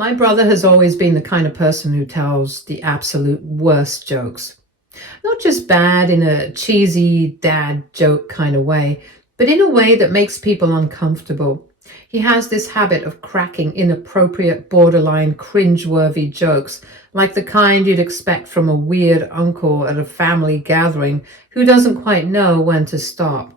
My brother has always been the kind of person who tells the absolute worst jokes. Not just bad in a cheesy dad joke kind of way, but in a way that makes people uncomfortable. He has this habit of cracking inappropriate, borderline cringe-worthy jokes, like the kind you'd expect from a weird uncle at a family gathering who doesn't quite know when to stop.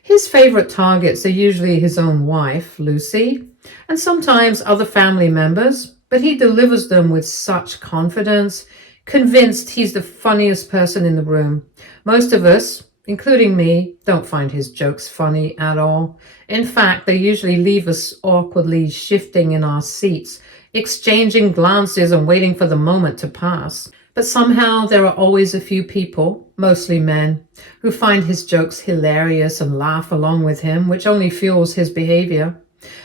His favorite targets are usually his own wife, Lucy, and sometimes other family members, but he delivers them with such confidence, convinced he's the funniest person in the room. Most of us, including me, don't find his jokes funny at all. In fact, they usually leave us awkwardly shifting in our seats, exchanging glances and waiting for the moment to pass. But somehow there are always a few people, mostly men, who find his jokes hilarious and laugh along with him, which only fuels his behavior.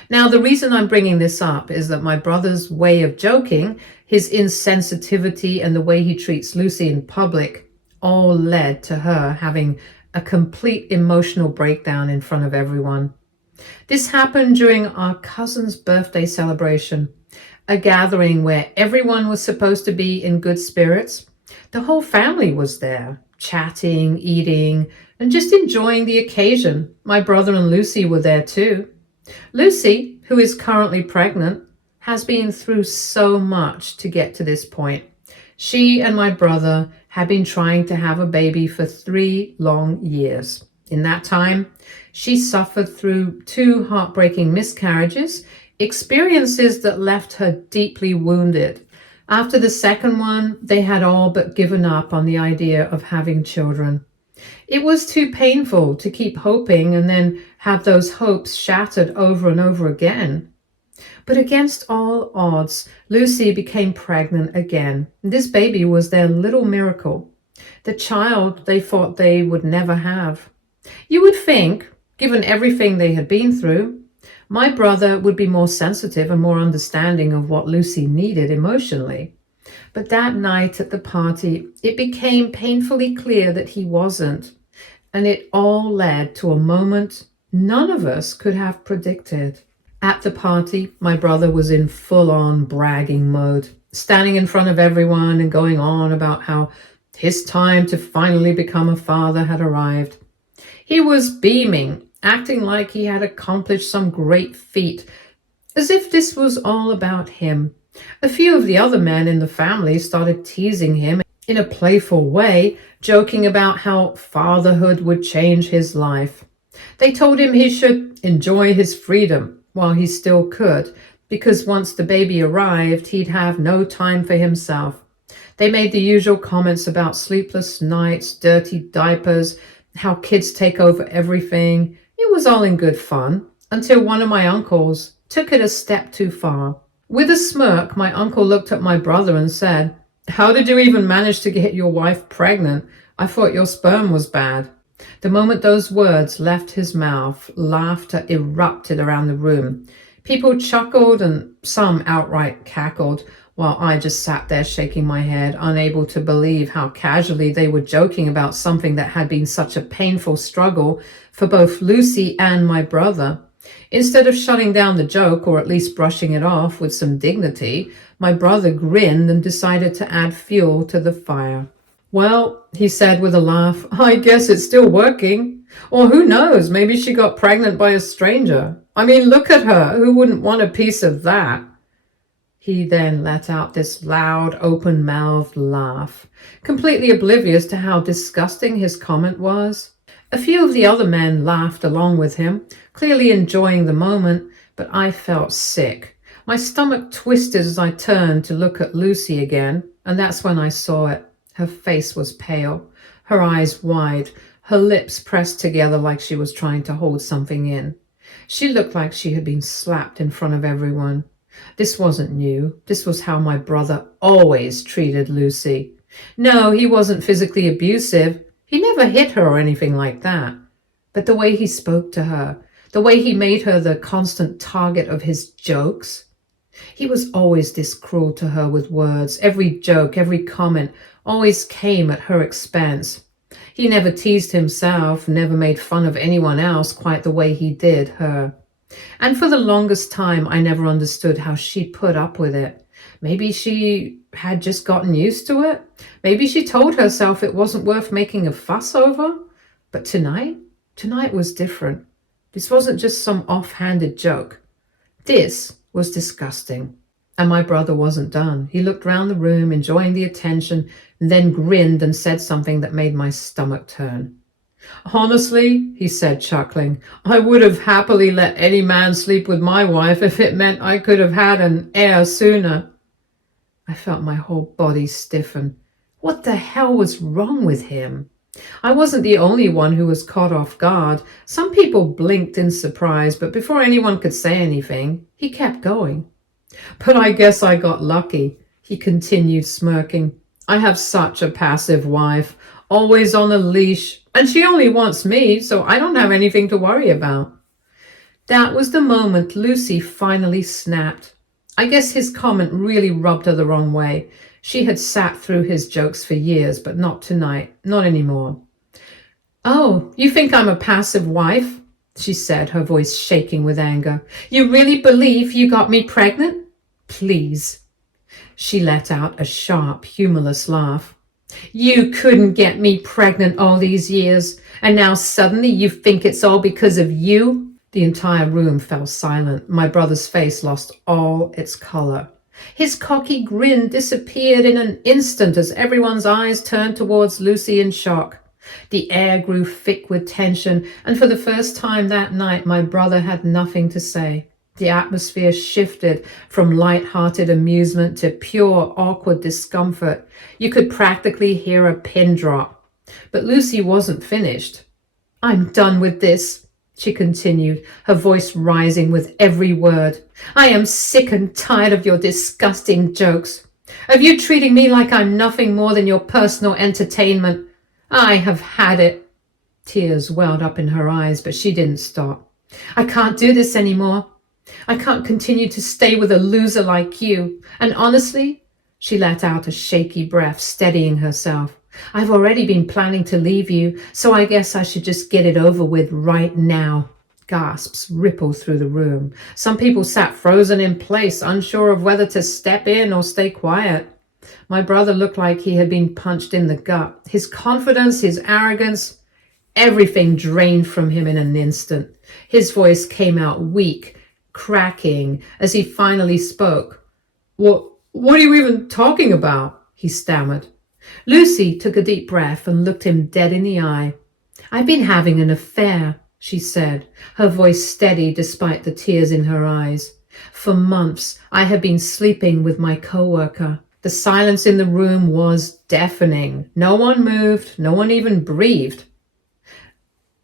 Now, the reason I'm bringing this up is that my brother's way of joking, his insensitivity, and the way he treats Lucy in public all led to her having a complete emotional breakdown in front of everyone. This happened during our cousin's birthday celebration, a gathering where everyone was supposed to be in good spirits. The whole family was there, chatting, eating, and just enjoying the occasion. My brother and Lucy were there too. Lucy, who is currently pregnant, has been through so much to get to this point. She and my brother have been trying to have a baby for 3 long years. In that time, she suffered through 2 heartbreaking miscarriages, experiences that left her deeply wounded. After the second one, they had all but given up on the idea of having children. It was too painful to keep hoping and then have those hopes shattered over and over again. But against all odds, Lucy became pregnant again. This baby was their little miracle, the child they thought they would never have. You would think, given everything they had been through, my brother would be more sensitive and more understanding of what Lucy needed emotionally. But that night at the party, it became painfully clear that he wasn't, and it all led to a moment none of us could have predicted. At the party, my brother was in full-on bragging mode, standing in front of everyone and going on about how his time to finally become a father had arrived. He was beaming, acting like he had accomplished some great feat, as if this was all about him. A few of the other men in the family started teasing him in a playful way, joking about how fatherhood would change his life. They told him he should enjoy his freedom while he still could, because once the baby arrived, he'd have no time for himself. They made the usual comments about sleepless nights, dirty diapers, how kids take over everything. It was all in good fun, until one of my uncles took it a step too far. With a smirk, my uncle looked at my brother and said, "How did you even manage to get your wife pregnant? I thought your sperm was bad." The moment those words left his mouth, laughter erupted around the room. People chuckled and some outright cackled, while I just sat there shaking my head, unable to believe how casually they were joking about something that had been such a painful struggle for both Lucy and my brother. Instead of shutting down the joke, or at least brushing it off with some dignity, my brother grinned and decided to add fuel to the fire. "Well," he said with a laugh, "I guess it's still working. Or who knows, maybe she got pregnant by a stranger. I mean, look at her. Who wouldn't want a piece of that?" He then let out this loud, open-mouthed laugh, completely oblivious to how disgusting his comment was. A few of the other men laughed along with him, clearly enjoying the moment, but I felt sick. My stomach twisted as I turned to look at Lucy again, and that's when I saw it. Her face was pale, her eyes wide, her lips pressed together like she was trying to hold something in. She looked like she had been slapped in front of everyone. This wasn't new. This was how my brother always treated Lucy. No, he wasn't physically abusive. He never hit her or anything like that. But the way he spoke to her, the way he made her the constant target of his jokes. He was always this cruel to her with words. Every joke, every comment always came at her expense. He never teased himself, never made fun of anyone else quite the way he did her. And for the longest time, I never understood how she put up with it. Maybe she had just gotten used to it. Maybe she told herself it wasn't worth making a fuss over. But tonight was different. This wasn't just some offhanded joke. This was disgusting. And my brother wasn't done. He looked round the room, enjoying the attention, and then grinned and said something that made my stomach turn. Honestly, he said, chuckling, I would have happily let any man sleep with my wife if it meant I could have had an heir sooner. I felt my whole body stiffen. What the hell was wrong with him? I wasn't the only one who was caught off guard. Some people blinked in surprise, but before anyone could say anything, he kept going. But I guess I got lucky, he continued, smirking. I have such a passive wife, always on a leash, and she only wants me, so I don't have anything to worry about. That was the moment Lucy finally snapped. I guess his comment really rubbed her the wrong way. She had sat through his jokes for years, but not tonight, not anymore. Oh, you think I'm a passive wife? She said, her voice shaking with anger. You really believe you got me pregnant? Please. She let out a sharp, humorless laugh. You couldn't get me pregnant all these years, and now suddenly you think it's all because of you? The entire room fell silent. My brother's face lost all its color. His cocky grin disappeared in an instant as everyone's eyes turned towards Lucy in shock. The air grew thick with tension, and for the first time that night my brother had nothing to say. The atmosphere shifted from light-hearted amusement to pure, awkward discomfort. You could practically hear a pin drop. But Lucy wasn't finished. I'm done with this, she continued, her voice rising with every word. I am sick and tired of your disgusting jokes, of you treating me like I'm nothing more than your personal entertainment. I have had it. Tears welled up in her eyes, but she didn't stop. I can't do this anymore. I can't continue to stay with a loser like you. And honestly, she let out a shaky breath, steadying herself. I've already been planning to leave you, so I guess I should just get it over with right now. Gasps rippled through the room. Some people sat frozen in place, unsure of whether to step in or stay quiet. My brother looked like he had been punched in the gut. His confidence, his arrogance, everything drained from him in an instant. His voice came out weak, cracking, as he finally spoke. What are you even talking about? He stammered. Lucy took a deep breath and looked him dead in the eye. I've been having an affair, she said, her voice steady despite the tears in her eyes. For months, I had been sleeping with my coworker. The silence in the room was deafening. No one moved, no one even breathed.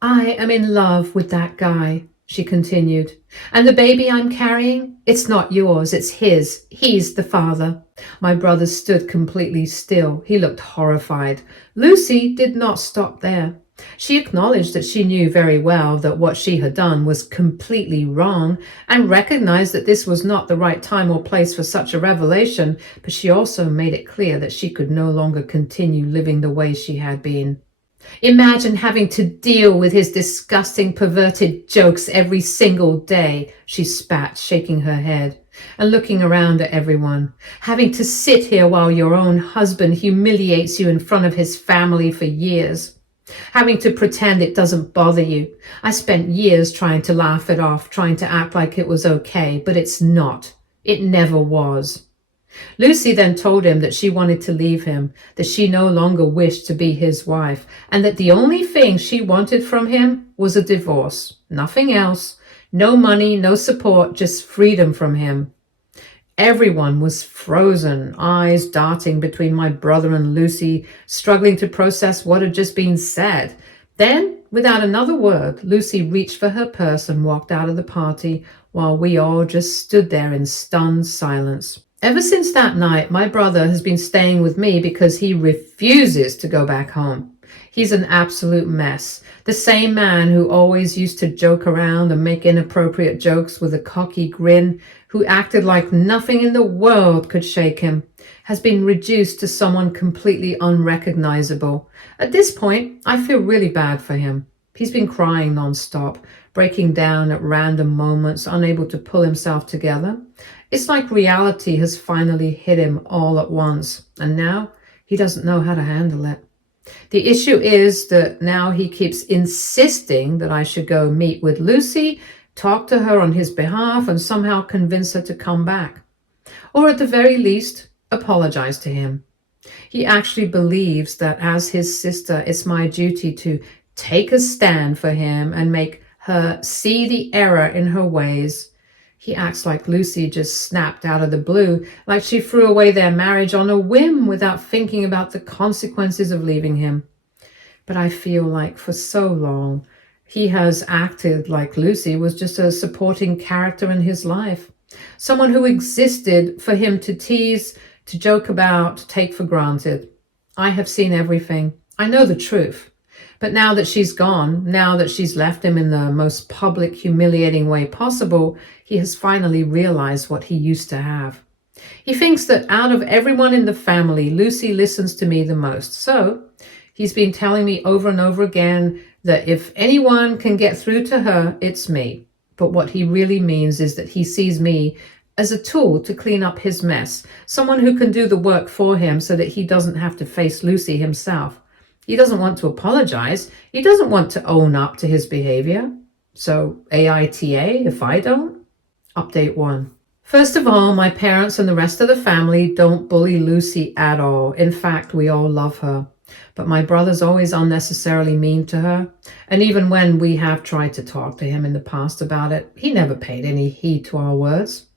I am in love with that guy, she continued. And the baby I'm carrying, it's not yours, it's his. He's the father. My brother stood completely still. He looked horrified. Lucy did not stop there. She acknowledged that she knew very well that what she had done was completely wrong and recognized that this was not the right time or place for such a revelation, but she also made it clear that she could no longer continue living the way she had been. Imagine having to deal with his disgusting, perverted jokes every single day, she spat, shaking her head and looking around at everyone. Having to sit here while your own husband humiliates you in front of his family for years. Having to pretend it doesn't bother you. I spent years trying to laugh it off, trying to act like it was okay, but it's not. It never was. Lucy then told him that she wanted to leave him, that she no longer wished to be his wife, and that the only thing she wanted from him was a divorce. Nothing else. No money, no support, just freedom from him. Everyone was frozen, eyes darting between my brother and Lucy, struggling to process what had just been said. Then, without another word, Lucy reached for her purse and walked out of the party, while we all just stood there in stunned silence. Ever since that night, my brother has been staying with me because he refuses to go back home. He's an absolute mess. The same man who always used to joke around and make inappropriate jokes with a cocky grin, who acted like nothing in the world could shake him, has been reduced to someone completely unrecognizable. At this point, I feel really bad for him. He's been crying nonstop, breaking down at random moments, unable to pull himself together. It's like reality has finally hit him all at once, and now he doesn't know how to handle it. The issue is that now he keeps insisting that I should go meet with Lucy, talk to her on his behalf, and somehow convince her to come back. Or at the very least, apologize to him. He actually believes that as his sister, it's my duty to take a stand for him and make her see the error in her ways. He acts like Lucy just snapped out of the blue, like she threw away their marriage on a whim without thinking about the consequences of leaving him. But I feel like for so long, he has acted like Lucy was just a supporting character in his life, someone who existed for him to tease, to joke about, to take for granted. I have seen everything. I know the truth. But now that she's gone, now that she's left him in the most public, humiliating way possible, he has finally realized what he used to have. He thinks that out of everyone in the family, Lucy listens to me the most. So he's been telling me over and over again that if anyone can get through to her, it's me. But what he really means is that he sees me as a tool to clean up his mess, someone who can do the work for him so that he doesn't have to face Lucy himself. He doesn't want to apologize. He doesn't want to own up to his behavior. So AITA if I don't? Update 1. First of all, my parents and the rest of the family don't bully Lucy at all. In fact, we all love her. But my brother's always unnecessarily mean to her. And even when we have tried to talk to him in the past about it, he never paid any heed to our words.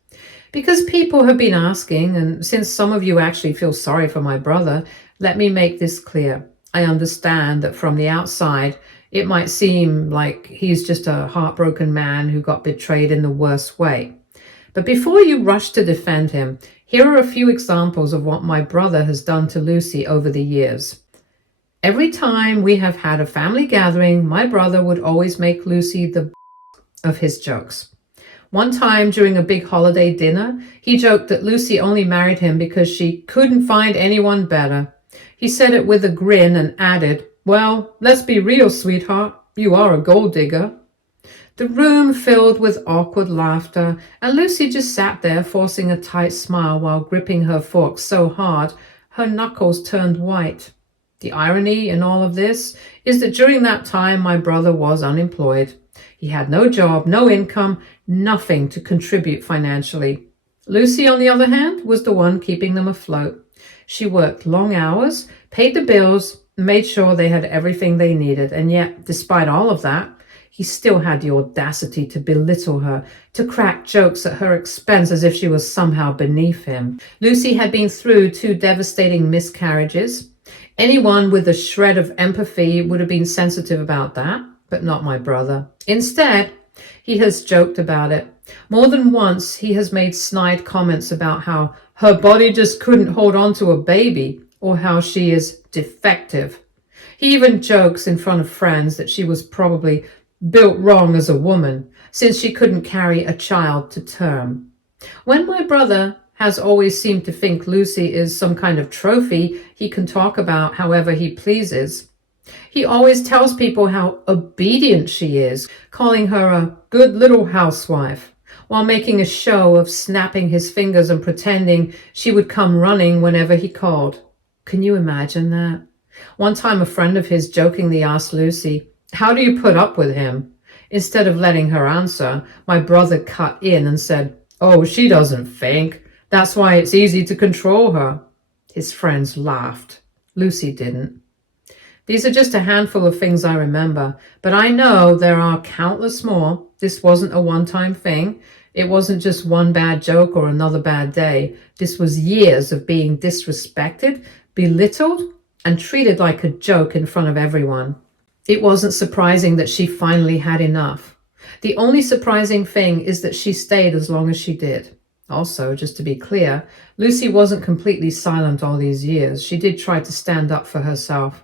Because people have been asking, and since some of you actually feel sorry for my brother, let me make this clear. I understand that from the outside, it might seem like he's just a heartbroken man who got betrayed in the worst way. But before you rush to defend him, here are a few examples of what my brother has done to Lucy over the years. Every time we have had a family gathering, my brother would always make Lucy the of his jokes. One time during a big holiday dinner, he joked that Lucy only married him because she couldn't find anyone better. He said it with a grin and added, "Well, let's be real, sweetheart. You are a gold digger." The room filled with awkward laughter, and Lucy just sat there forcing a tight smile while gripping her fork so hard her knuckles turned white. The irony in all of this is that during that time my brother was unemployed. He had no job, no income, nothing to contribute financially. Lucy, on the other hand, was the one keeping them afloat. She worked long hours, paid the bills, made sure they had everything they needed, and yet, despite all of that, he still had the audacity to belittle her, to crack jokes at her expense as if she was somehow beneath him. Lucy had been through 2 devastating miscarriages. Anyone with a shred of empathy would have been sensitive about that, but not my brother. Instead, he has joked about it. More than once, he has made snide comments about how her body just couldn't hold on to a baby, or how she is defective. He even jokes in front of friends that she was probably built wrong as a woman, since she couldn't carry a child to term. When my brother has always seemed to think Lucy is some kind of trophy he can talk about however he pleases. He always tells people how obedient she is, calling her a good little housewife, while making a show of snapping his fingers and pretending she would come running whenever he called. Can you imagine that? One time a friend of his jokingly asked Lucy, "How do you put up with him?" Instead of letting her answer, my brother cut in and said, "Oh, she doesn't think. That's why it's easy to control her." His friends laughed. Lucy didn't. These are just a handful of things I remember, but I know there are countless more. This wasn't a one-time thing. It wasn't just one bad joke or another bad day. This was years of being disrespected, belittled, and treated like a joke in front of everyone. It wasn't surprising that she finally had enough. The only surprising thing is that she stayed as long as she did. Also, just to be clear, Lucy wasn't completely silent all these years. She did try to stand up for herself.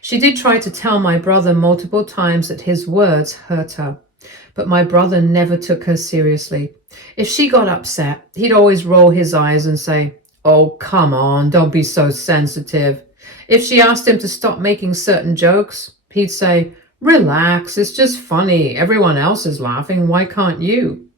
She did try to tell my brother multiple times that his words hurt her, but my brother never took her seriously. If she got upset, he'd always roll his eyes and say, "Oh, come on, don't be so sensitive." If she asked him to stop making certain jokes, he'd say, Relax, it's just funny. Everyone else is laughing. Why can't you?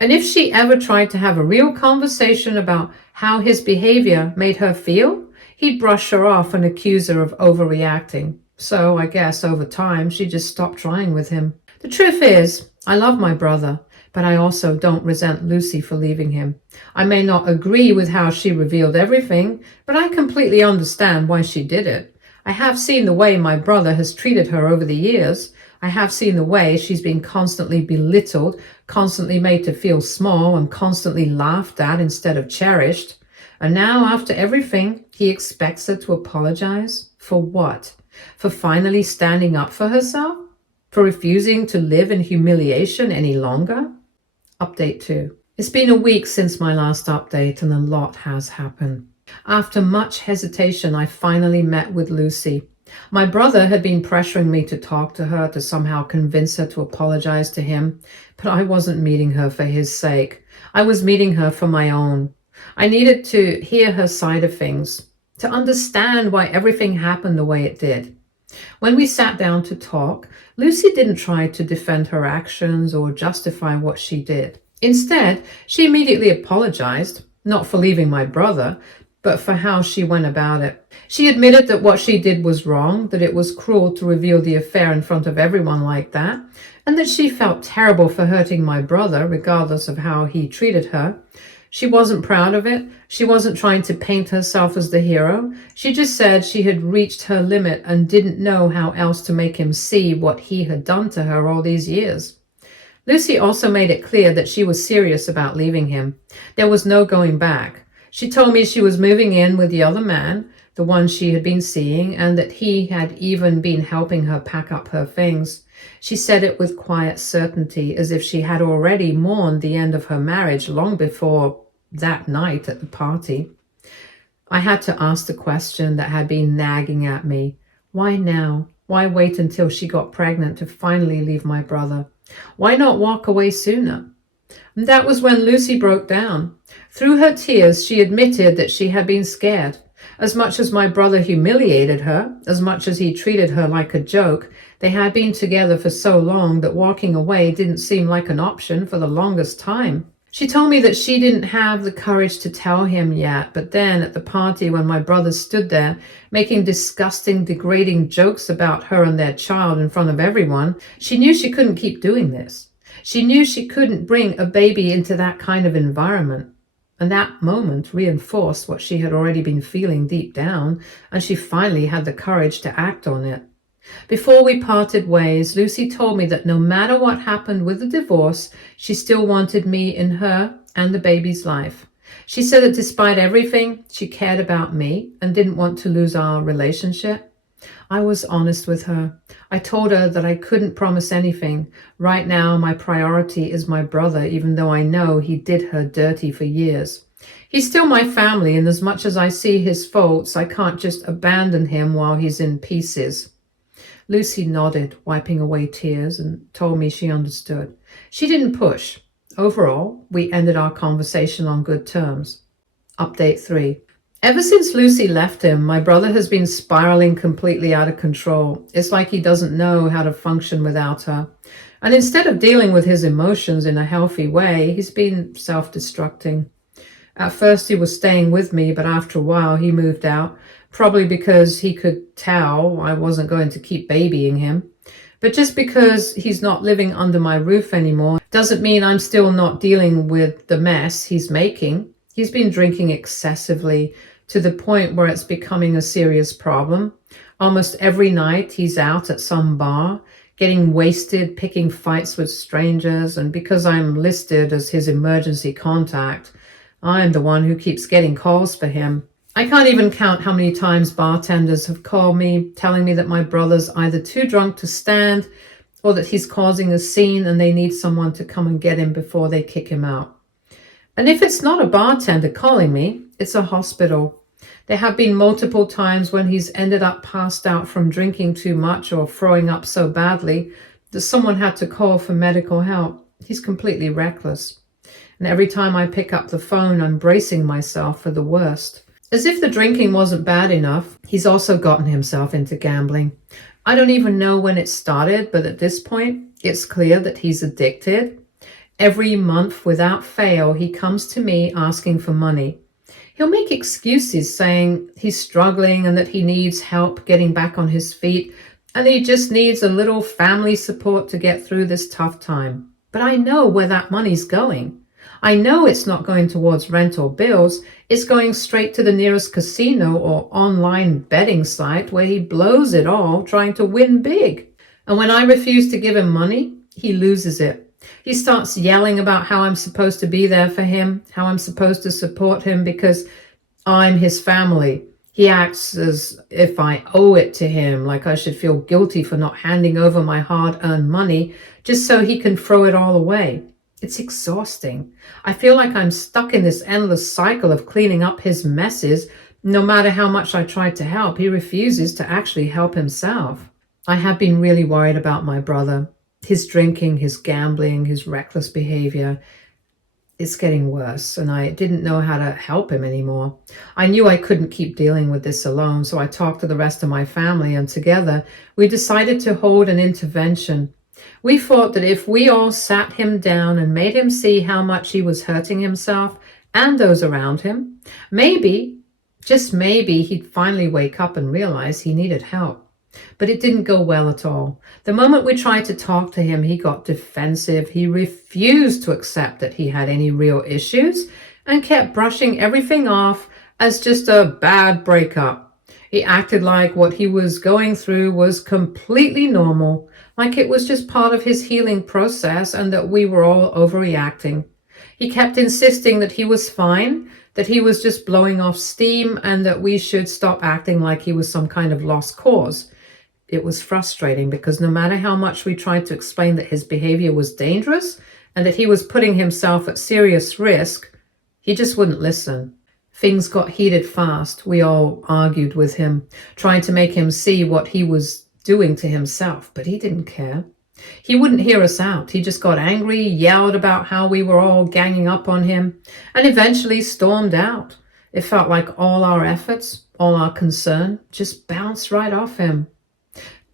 And if she ever tried to have a real conversation about how his behavior made her feel, he'd brush her off and accuse her of overreacting. So I guess over time she just stopped trying with him. The truth is, I love my brother, but I also don't resent Lucy for leaving him. I may not agree with how she revealed everything, but I completely understand why she did it. I have seen the way my brother has treated her over the years. I have seen the way she's been constantly belittled, constantly made to feel small, and constantly laughed at instead of cherished. And now, after everything, he expects her to apologize? For what? For finally standing up for herself? For refusing to live in humiliation any longer? Update 2. It's been a week since my last update, and a lot has happened. After much hesitation, I finally met with Lucy. My brother had been pressuring me to talk to her, to somehow convince her to apologize to him, but I wasn't meeting her for his sake. I was meeting her for my own. I needed to hear her side of things, to understand why everything happened the way it did. When we sat down to talk, Lucy didn't try to defend her actions or justify what she did. Instead, she immediately apologized, not for leaving my brother, but for how she went about it. She admitted that what she did was wrong, that it was cruel to reveal the affair in front of everyone like that, and that she felt terrible for hurting my brother, regardless of how he treated her. She wasn't proud of it. She wasn't trying to paint herself as the hero. She just said she had reached her limit and didn't know how else to make him see what he had done to her all these years. Lucy also made it clear that she was serious about leaving him. There was no going back. She told me she was moving in with the other man, the one she had been seeing, and that he had even been helping her pack up her things. She said it with quiet certainty, as if she had already mourned the end of her marriage long before that night at the party. I had to ask the question that had been nagging at me. Why now? Why wait until she got pregnant to finally leave my brother? Why not walk away sooner? And that was when Lucy broke down. Through her tears, she admitted that she had been scared. As much as my brother humiliated her, as much as he treated her like a joke, they had been together for so long that walking away didn't seem like an option for the longest time. She told me that she didn't have the courage to tell him yet, but then at the party when my brother stood there making disgusting, degrading jokes about her and their child in front of everyone, she knew she couldn't keep doing this. She knew she couldn't bring a baby into that kind of environment. And that moment reinforced what she had already been feeling deep down, and she finally had the courage to act on it. Before we parted ways, Lucy told me that no matter what happened with the divorce, she still wanted me in her and the baby's life. She said that despite everything, she cared about me and didn't want to lose our relationship. I was honest with her. I told her that I couldn't promise anything. Right now, my priority is my brother, even though I know he did her dirty for years. He's still my family, and as much as I see his faults, I can't just abandon him while he's in pieces. Lucy nodded, wiping away tears, and told me she understood. She didn't push. Overall, we ended our conversation on good terms. Update 3. Ever since Lucy left him, my brother has been spiraling completely out of control. It's like he doesn't know how to function without her. And instead of dealing with his emotions in a healthy way, he's been self-destructing. At first he was staying with me, but after a while he moved out, probably because he could tell I wasn't going to keep babying him. But just because he's not living under my roof anymore doesn't mean I'm still not dealing with the mess he's making. He's been drinking excessively to the point where it's becoming a serious problem. Almost every night he's out at some bar, getting wasted, picking fights with strangers, and because I'm listed as his emergency contact, I'm the one who keeps getting calls for him. I can't even count how many times bartenders have called me, telling me that my brother's either too drunk to stand or that he's causing a scene and they need someone to come and get him before they kick him out. And if it's not a bartender calling me, it's a hospital. There have been multiple times when he's ended up passed out from drinking too much or throwing up so badly that someone had to call for medical help. He's completely reckless. And every time I pick up the phone, I'm bracing myself for the worst. As if the drinking wasn't bad enough, he's also gotten himself into gambling. I don't even know when it started, but at this point, it's clear that he's addicted. Every month, without fail, he comes to me asking for money. He'll make excuses saying he's struggling and that he needs help getting back on his feet and he just needs a little family support to get through this tough time. But I know where that money's going. I know it's not going towards rent or bills. It's going straight to the nearest casino or online betting site where he blows it all trying to win big. And when I refuse to give him money, he loses it. He starts yelling about how I'm supposed to be there for him, how I'm supposed to support him because I'm his family. He acts as if I owe it to him, like I should feel guilty for not handing over my hard-earned money just so he can throw it all away. It's exhausting. I feel like I'm stuck in this endless cycle of cleaning up his messes. No matter how much I try to help, he refuses to actually help himself. I have been really worried about my brother. His drinking, his gambling, his reckless behavior. It's getting worse, and I didn't know how to help him anymore. I knew I couldn't keep dealing with this alone, so I talked to the rest of my family, and together we decided to hold an intervention. We thought that if we all sat him down and made him see how much he was hurting himself and those around him, maybe, just maybe, he'd finally wake up and realize he needed help. But it didn't go well at all. The moment we tried to talk to him, he got defensive. He refused to accept that he had any real issues and kept brushing everything off as just a bad breakup. He acted like what he was going through was completely normal, like it was just part of his healing process and that we were all overreacting. He kept insisting that he was fine, that he was just blowing off steam, and that we should stop acting like he was some kind of lost cause. It was frustrating because no matter how much we tried to explain that his behavior was dangerous and that he was putting himself at serious risk, he just wouldn't listen. Things got heated fast. We all argued with him, trying to make him see what he was doing to himself, but he didn't care. He wouldn't hear us out. He just got angry, yelled about how we were all ganging up on him, and eventually stormed out. It felt like all our efforts, all our concern, just bounced right off him.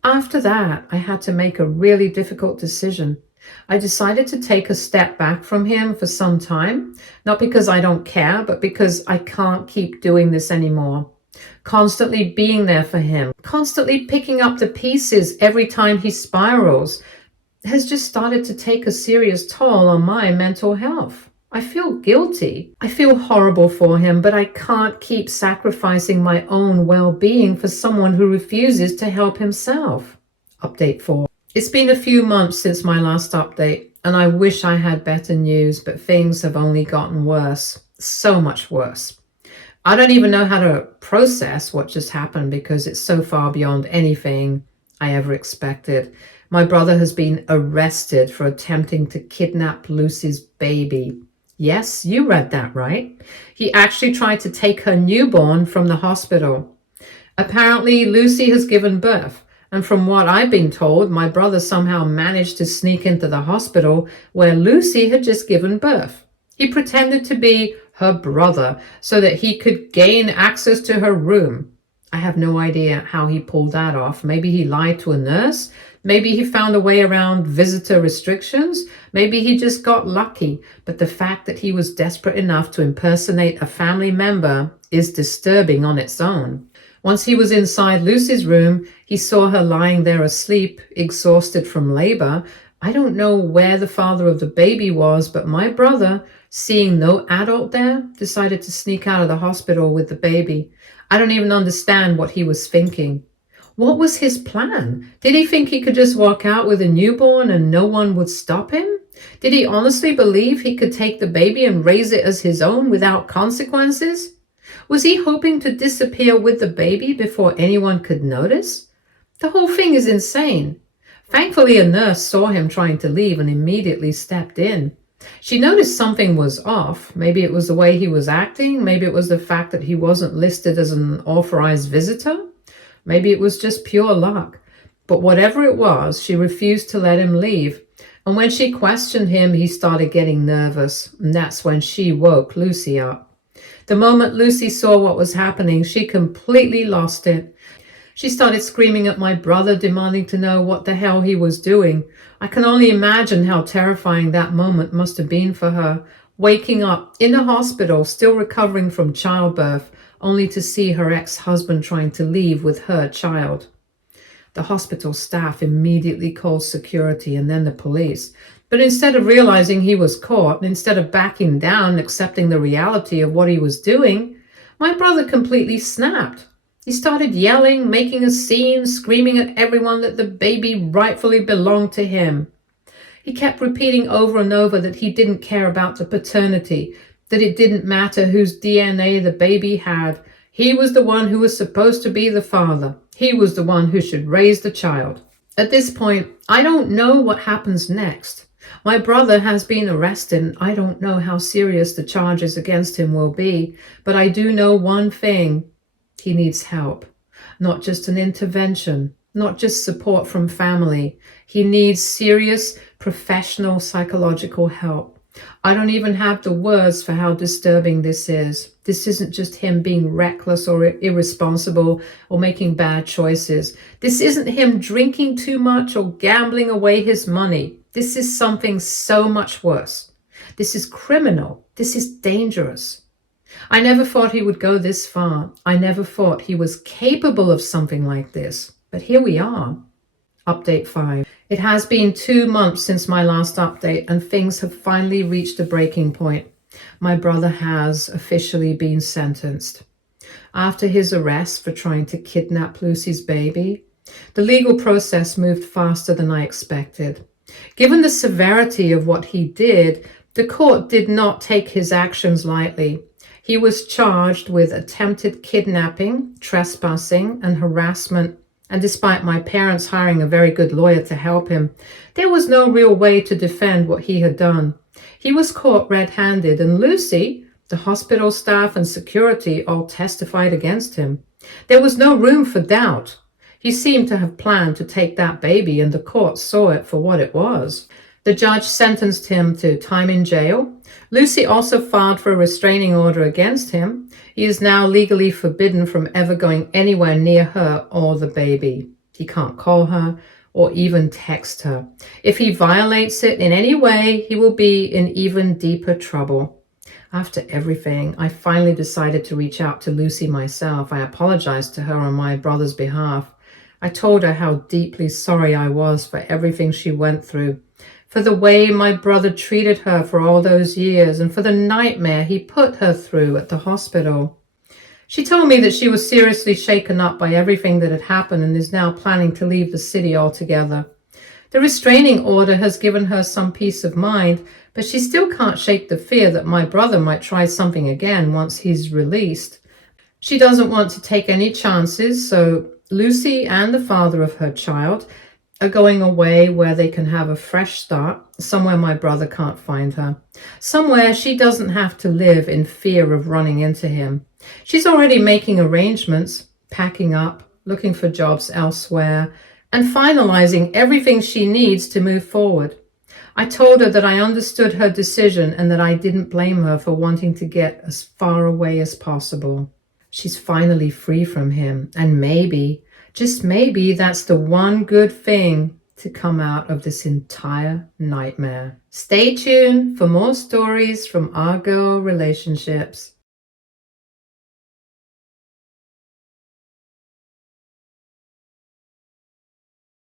After that, I had to make a really difficult decision. I decided to take a step back from him for some time, not because I don't care, but because I can't keep doing this anymore. Constantly being there for him, constantly picking up the pieces every time he spirals, has just started to take a serious toll on my mental health. I feel guilty. I feel horrible for him, but I can't keep sacrificing my own well-being for someone who refuses to help himself. Update 4. It's been a few months since my last update, and I wish I had better news, but things have only gotten worse. So much worse. I don't even know how to process what just happened because it's so far beyond anything I ever expected. My brother has been arrested for attempting to kidnap Lucy's baby. Yes, you read that right. He actually tried to take her newborn from the hospital. Apparently, Lucy has given birth, and from what I've been told, my brother somehow managed to sneak into the hospital where Lucy had just given birth. He pretended to be her brother so that he could gain access to her room. I have no idea how he pulled that off. Maybe he lied to a nurse. Maybe he found a way around visitor restrictions. Maybe he just got lucky. But the fact that he was desperate enough to impersonate a family member is disturbing on its own. Once he was inside Lucy's room, he saw her lying there asleep, exhausted from labor. I don't know where the father of the baby was, but my brother, seeing no adult there, decided to sneak out of the hospital with the baby. I don't even understand what he was thinking. What was his plan? Did he think he could just walk out with a newborn and no one would stop him? Did he honestly believe he could take the baby and raise it as his own without consequences? Was he hoping to disappear with the baby before anyone could notice? The whole thing is insane. Thankfully, a nurse saw him trying to leave and immediately stepped in. She noticed something was off. Maybe it was the way he was acting. Maybe it was the fact that he wasn't listed as an authorized visitor. Maybe it was just pure luck. But whatever it was, she refused to let him leave. And when she questioned him, he started getting nervous. And that's when she woke Lucy up. The moment Lucy saw what was happening, she completely lost it. She started screaming at my brother, demanding to know what the hell he was doing. I can only imagine how terrifying that moment must have been for her, waking up in a hospital, still recovering from childbirth, only to see her ex-husband trying to leave with her child. The hospital staff immediately called security and then the police. But instead of realizing he was caught, instead of backing down and accepting the reality of what he was doing, my brother completely snapped. He started yelling, making a scene, screaming at everyone that the baby rightfully belonged to him. He kept repeating over and over that he didn't care about the paternity, that it didn't matter whose DNA the baby had. He was the one who was supposed to be the father. He was the one who should raise the child. At this point, I don't know what happens next. My brother has been arrested, and I don't know how serious the charges against him will be, but I do know one thing. He needs help, not just an intervention, not just support from family. He needs serious professional psychological help. I don't even have the words for how disturbing this is. This isn't just him being reckless or irresponsible or making bad choices. This isn't him drinking too much or gambling away his money. This is something so much worse. This is criminal. This is dangerous. I never thought he would go this far. I never thought he was capable of something like this. But here we are. Update 5. It has been 2 months since my last update, and things have finally reached a breaking point. My brother has officially been sentenced. After his arrest for trying to kidnap Lucy's baby, the legal process moved faster than I expected. Given the severity of what he did, the court did not take his actions lightly. He was charged with attempted kidnapping, trespassing, and harassment. And despite my parents hiring a very good lawyer to help him, there was no real way to defend what he had done. He was caught red-handed, and Lucy, the hospital staff, and security all testified against him. There was no room for doubt. He seemed to have planned to take that baby, and the court saw it for what it was. The judge sentenced him to time in jail. Lucy also filed for a restraining order against him. He is now legally forbidden from ever going anywhere near her or the baby. He can't call her or even text her. If he violates it in any way, he will be in even deeper trouble. After everything, I finally decided to reach out to Lucy myself. I apologized to her on my brother's behalf. I told her how deeply sorry I was for everything she went through, for the way my brother treated her for all those years, and for the nightmare he put her through at the hospital. She told me that she was seriously shaken up by everything that had happened and is now planning to leave the city altogether. The restraining order has given her some peace of mind, but she still can't shake the fear that my brother might try something again once he's released. She doesn't want to take any chances, so Lucy and the father of her child are going away where they can have a fresh start, somewhere my brother can't find her, somewhere she doesn't have to live in fear of running into him. She's already making arrangements, packing up, looking for jobs elsewhere, and finalizing everything she needs to move forward. I told her that I understood her decision and that I didn't blame her for wanting to get as far away as possible. She's finally free from him, and maybe, just maybe, that's the one good thing to come out of this entire nightmare. Stay tuned for more stories from our girl relationships.